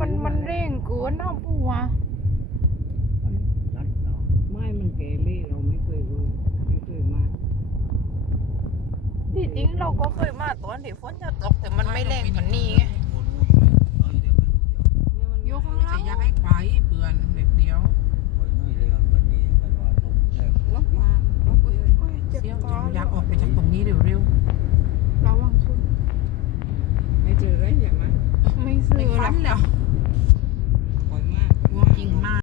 มันเร่งเกินนะปัวไม่มันเกเรเราไม่เคยรู้ไม่เคยมา ที่จริงเราก็เคยมาตอนที่ฝนจะตกแต่มันไม่แรงกว่านี้ไงอยู่ข้างล่าง อยากให้ไปเปื่อนเด็กเดียว ล็อกมาล็อกเลย โอ้ยเจ็บ เดี๋ยว คอ อยากออกไปจากตรงนี้เร็ว ระวังคุณ ไม่เจอไรอย่างนั้น ไม่ ๆ ซื้ ใน อหร ฝั อน ก แล้ว ปล่อยมาก วัวกิ่งมาก